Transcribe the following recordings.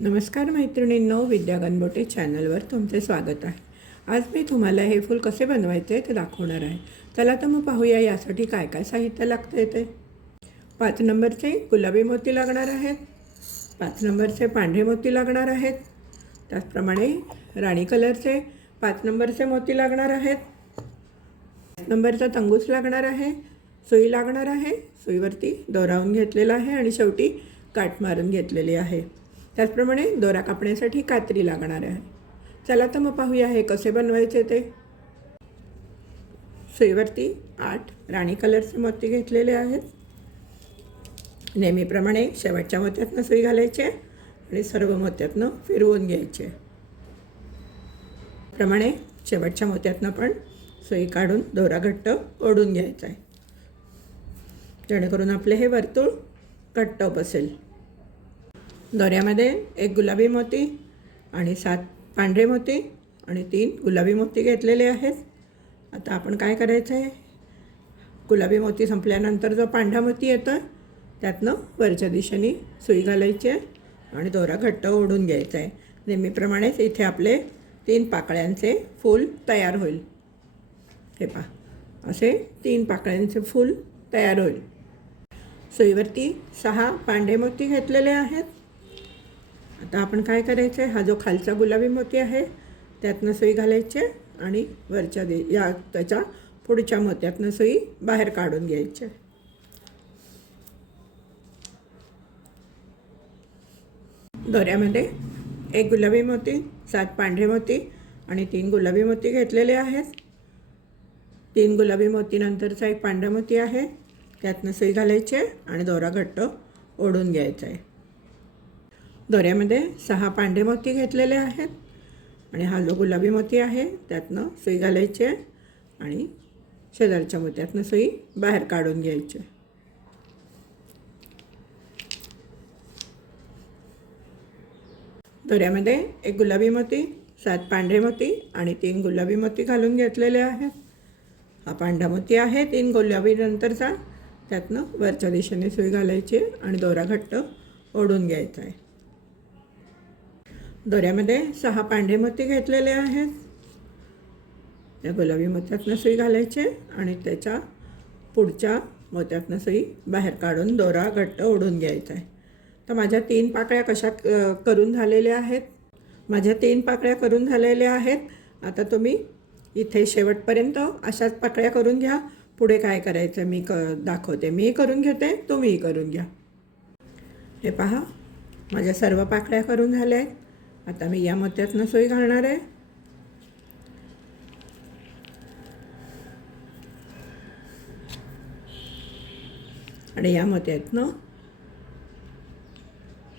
नमस्कार मैत्रिणींनो विद्या गणबोटे चॅनलवर तुमचे स्वागत आहे. आज मी तुम्हाला हे फूल कसे बनवायचे ते दाखवणार आहे. चला तर मग पाहूया यासाठी काय काय साहित्य लागतं ते. पाच नंबरचे गुलाबी मोती लागणार आहेत. पाच नंबरचे पांढरे मोती लागणार आहेत. त्याचप्रमाणे राणी कलरचे पाच नंबरचे मोती लागणार आहेत. पाच नंबरचा तंगूस लागणार आहे. सुई लागणार आहे. सुईवरती दोरावून घेतलेला आहे आणि शेवटी काठ मारून घेतलेली आहे. त्याचप्रमाणे दोरा कापण्यासाठी कात्री लागणार आहे. चला तर मग पाहूया हे कसे बनवायचे ते. सुईवरती आठ राणी कलरचे मोती घेतलेले आहेत. नेहमीप्रमाणे शेवटच्या मोत्यातनं सुई घालायचे आणि सर्व मोत्यातनं फिरवून घ्यायचे प्रमाणे शेवटच्या मोत्यातनं पण सुई काढून दोरा घट्ट ओढून घ्यायचा आहे. जेणेकरून आपले हे वर्तुळ घट्ट बसेल. दोऱ्यामध्ये एक गुलाबी मोती आणि सात पांढरे मोती आणि तीन गुलाबी मोती घेतलेले आहेत. आता आपण काय करायचं आहे गुलाबी मोती संपल्यानंतर जो पांढरा मोती येतो आहे त्यातनं वरच्या दिशेने सुई घालायची आहे आणि दोरा घट्ट ओढून घ्यायचा आहे. नेहमीप्रमाणेच इथे आपले तीन पाकळ्यांचे फूल तयार होईल. हे पहा असे तीन पाकळ्यांचे फूल तयार होईल. सुईवरती सहा पांढरे मोती घेतलेले आहेत. आता आपण काय करायचं आहे हा जो खालचा गुलाबी मोती आहे त्यातनं सुई घालायची आणि वरच्या दे या त्याच्या पुढच्या मोत्यातनं सुई बाहेर काढून घ्यायची. दोऱ्यामध्ये एक गुलाबी मोती सात पांढरे मोती आणि तीन गुलाबी मोती घेतलेले आहेत. तीन गुलाबी मोतीनंतरचा एक पांढरा मोती आहे त्यातनं सुई घालायची आणि दोरा घट्ट ओढून घ्यायचा आहे. दोऱ्यामध्ये सहा पांढरे मोती घेतलेले आहेत आणि हा जो गुलाबी मोती आहे त्यातनं सुई घालायची आहे आणि शेजारच्या मोत्यातनं सुई बाहेर काढून घ्यायची दोऱ्यामध्ये एक गुलाबी मोती सात पांढरे मोती आणि तीन गुलाबी मोती घालून घेतलेले आहेत. हा पांढरा मोती आहे तीन गुलाबी नंतरचा त्यातनं वरच्या दिशेने सुई घालायची आणि दोरा घट्ट ओढून घ्यायचा आहे. दोऱ्यामध्ये सहा पांढरे मोती घेतलेले आहेत. त्या गुलाबी मोत्यातनं सुई घालायचे आणि त्याच्या पुढच्या मोत्यातनं सुई बाहेर काढून दोरा घट्ट ओढून घ्यायचा आहे. तर माझ्या तीन पाकळ्या कशा करून झालेल्या आहेत? माझ्या तीन पाकळ्या करून झालेल्या आहेत. आता तुम्ही इथे शेवटपर्यंत अशाच पाकळ्या करून घ्या. पुढे काय करायचं मी क दाखवते. मी करून घेते तुम्हीही करून घ्या. हे पहा माझ्या सर्व पाकळ्या करून झाल्या आहेत. आता मी या मत्यातनं सोयी घालणार आहे. आणि या मत्यातनं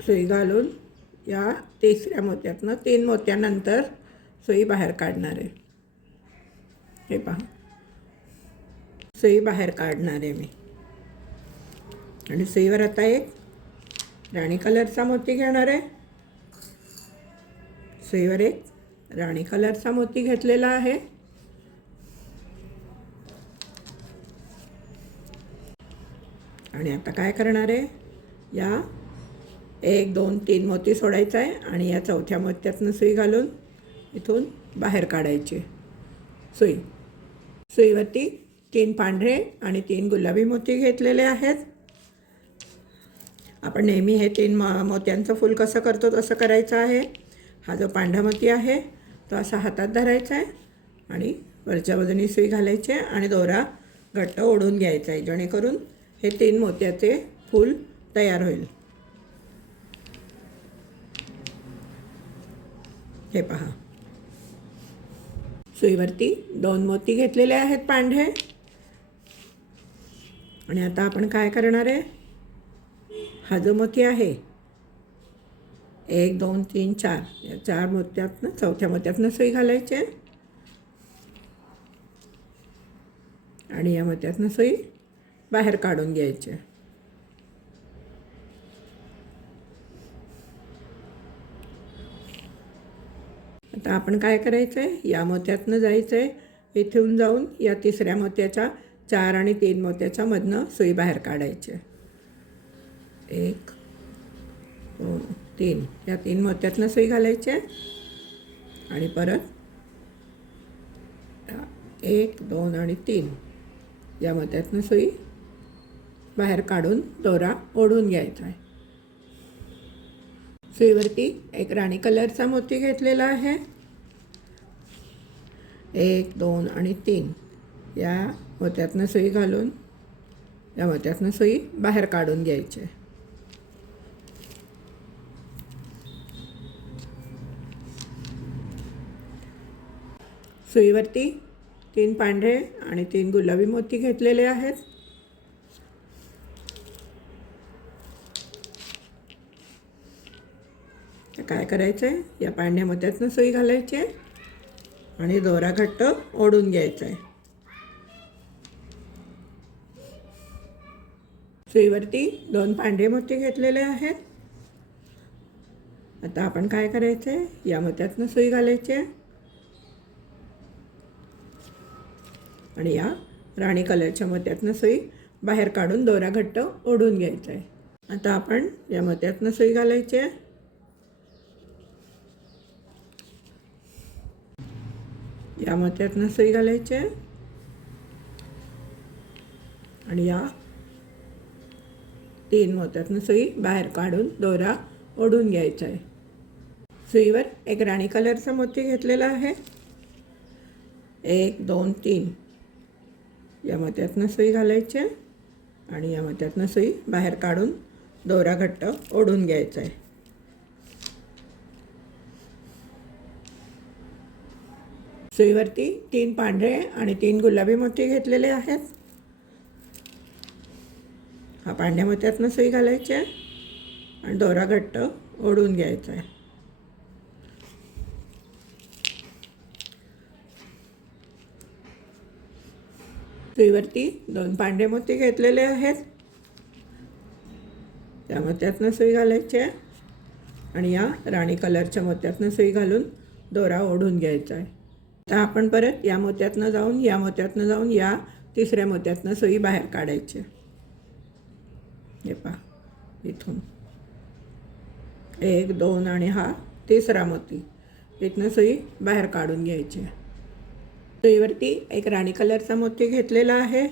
सोयी घालून या तिसऱ्या मोत्यातनं तीन मोत्यानंतर सोयी बाहेर काढणार आहे. हे पहा. सुई बाहेर काढणार आहे मी. आणि सुईवर आता एक राणी कलरचा मोती घेणार आहे. सुईवर एक राणी कलरचा मोती घेतलेला आहे. आणि आता काय करणार आहे? या एक दोन तीन मोती सोडायचा आहे आणि या चौथ्या मोत्यातनं सुई घालून इथून बाहेर काढायची. सुई. सुईवरती तीन पांढरे आणि तीन गुलाबी मोती घेतलेले आहेत. आपण नेहमी हे तीन म मोत्यांचं फूल कसं करतो तसं करायचं आहे. हा जो पांढरा मोती आहे तो असा हातात धरायचा आहे आणि वरच्या बाजूनी सुई घालायची आहे आणि दोरा घट्ट ओढून घ्यायचा आहे. जेणेकरून हे तीन मोत्याचे फूल तयार होईल. हे पहा. सुईवरती दोन मोती घेतलेले आहेत पांढरे. आणि आता आपण काय करणार आहे? हा जो मोती आहे एक दोन तीन चार. या चार मोत्यातनं चौथ्या मोत्यातनं सुई घालायची आहे. आणि या मोत्यातनं सुई बाहेर काढून घ्यायची आता आपण काय करायचं आहे या मोत्यातनं जायचं आहे इथून जाऊन या तिसऱ्या मोत्याच्या चार आणि तीन मोत्याच्या मधनं सुई बाहेर काढायची एक दोन तीन. या तीन मोत्यातनं सुई घालायची. आहे आणि परत एक दोन आणि तीन. या मोत्यातनं सुई बाहेर काढून दोरा ओढून घ्यायचा आहे. सुईवरती एक राणी कलरचा मोती घेतलेला आहे. एक दोन आणि तीन. या मोत्यातनं सुई घालून या मोत्यातनं सुई बाहेर काढून घ्यायची. आहे. सुईवरती तीन पांढरे आणि तीन गुलाबी मोती घेतलेले आहेत. काय करायचं आहे या पांढऱ्या मोत्यातनं सुई घालायची आहे आणि दोरा घट्ट ओढून घ्यायचा आहे सुईवरती दोन पांढरे मोती घेतलेले आहेत. आता आपण काय करायचं आहे या मोत्यातनं सुई घालायची. आहे आणि या राणी कलरच्या मोत्यातनं सुई बाहेर काढून दोरा घट्ट ओढून घ्यायचा आहे आता आपण या मोत्यातनं सुई घालायची आहे. या मोत्यातनं सुई घालायची आहे. आणि या तीन मोत्यातनं सुई बाहेर काढून दोरा ओढून घ्यायचा आहे सुईवर एक राणी कलरचा मोती घेतलेला आहे. एक दोन तीन. या मत्यातनं सुई घालायची आहे आणि या मत्यातनं सुई बाहेर काढून दोरा घट्ट ओढून घ्यायचा आहे. सुईवरती तीन पांढरे आणि तीन गुलाबी मोती घेतलेले आहेत. हा पांढऱ्या मोत्यातनं सुई घालायची आहे आणि दोरा घट्ट ओढून घ्यायचा आहे. सुईवरती दोन पांढरे मोती घेतलेले आहेत. त्या मोत्यातनं सुई घालायची आहे. आणि या राणी कलरच्या मोत्यातनं सुई घालून दोरा ओढून घ्यायचा आहे. तर आपण परत या मोत्यातनं जाऊन या मोत्यातनं जाऊन या तिसऱ्या मोत्यातनं सुई बाहेर काढायची हे पहा इथून. एक दोन आणि हा तिसरा मोती. इथनं सुई बाहेर काढून घ्यायची आहे. सुईवरती एक राणी कलरचा मोती घेतलेला आहे.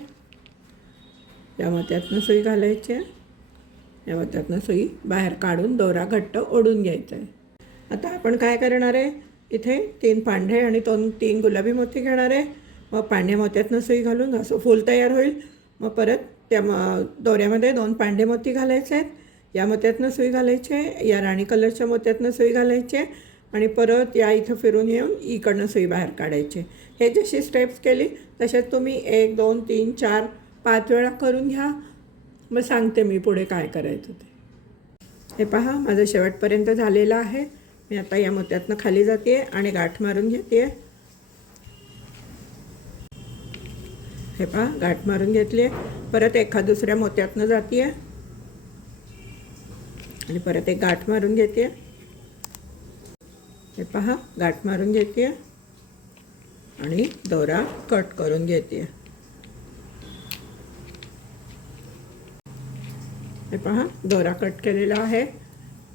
या मोत्यातनं सुई घालायची आहे. या मोत्यातनं सुई बाहेर काढून दोरा घट्ट ओढून घ्यायचा आहे. आता आपण काय करणार आहे? इथे तीन पांढरे आणि दोन तीन गुलाबी मोती घेणार आहे. मग पांढऱ्या मोत्यातनं सुई घालून असं फूल तयार होईल. मग परत त्या म दोऱ्यामध्ये दोन पांढरे मोती घालायचे आहेत. या मोत्यातनं सुई घालायची आहे. या राणी कलरच्या मोत्यातनं सुई घालायची आहे. आणि परत या इथं फिरून येऊन इकडनं सुई बाहेर काढायची हे जशी स्टेप्स केली तसेच तुम्ही एक दोन तीन चार पाच वेळा करून घ्या. मग सांगते मी पुढे काय करायचं ते. हे पहा माझं शेवटपर्यंत झालेलं आहे. मी आता या मोत्यातनं खाली जाते आणि गाठ मारून घेते. हे पहा गाठ मारून घेतली आहे. परत एका दुसऱ्या मोत्यातनं जाते. आणि परत एक गाठ मारून घेते. हे पहा गाठ मारून घेते. आणि दोरा कट करून घेते. हे पहा दोरा कट केलेला आहे.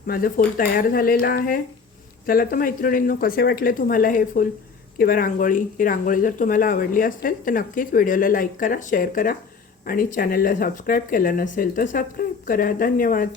माझं फूल तयार झालेलं आहे. चला तर मैत्रिणींनो कसे वाटले तुम्हाला हे फूल किंवा रांगोळी? ही रांगोळी जर तुम्हाला आवडली असेल तर नक्कीच व्हिडिओला लाईक करा शेअर करा आणि चॅनलला सबस्क्राईब केलं नसेल तर सबस्क्राईब करा. धन्यवाद.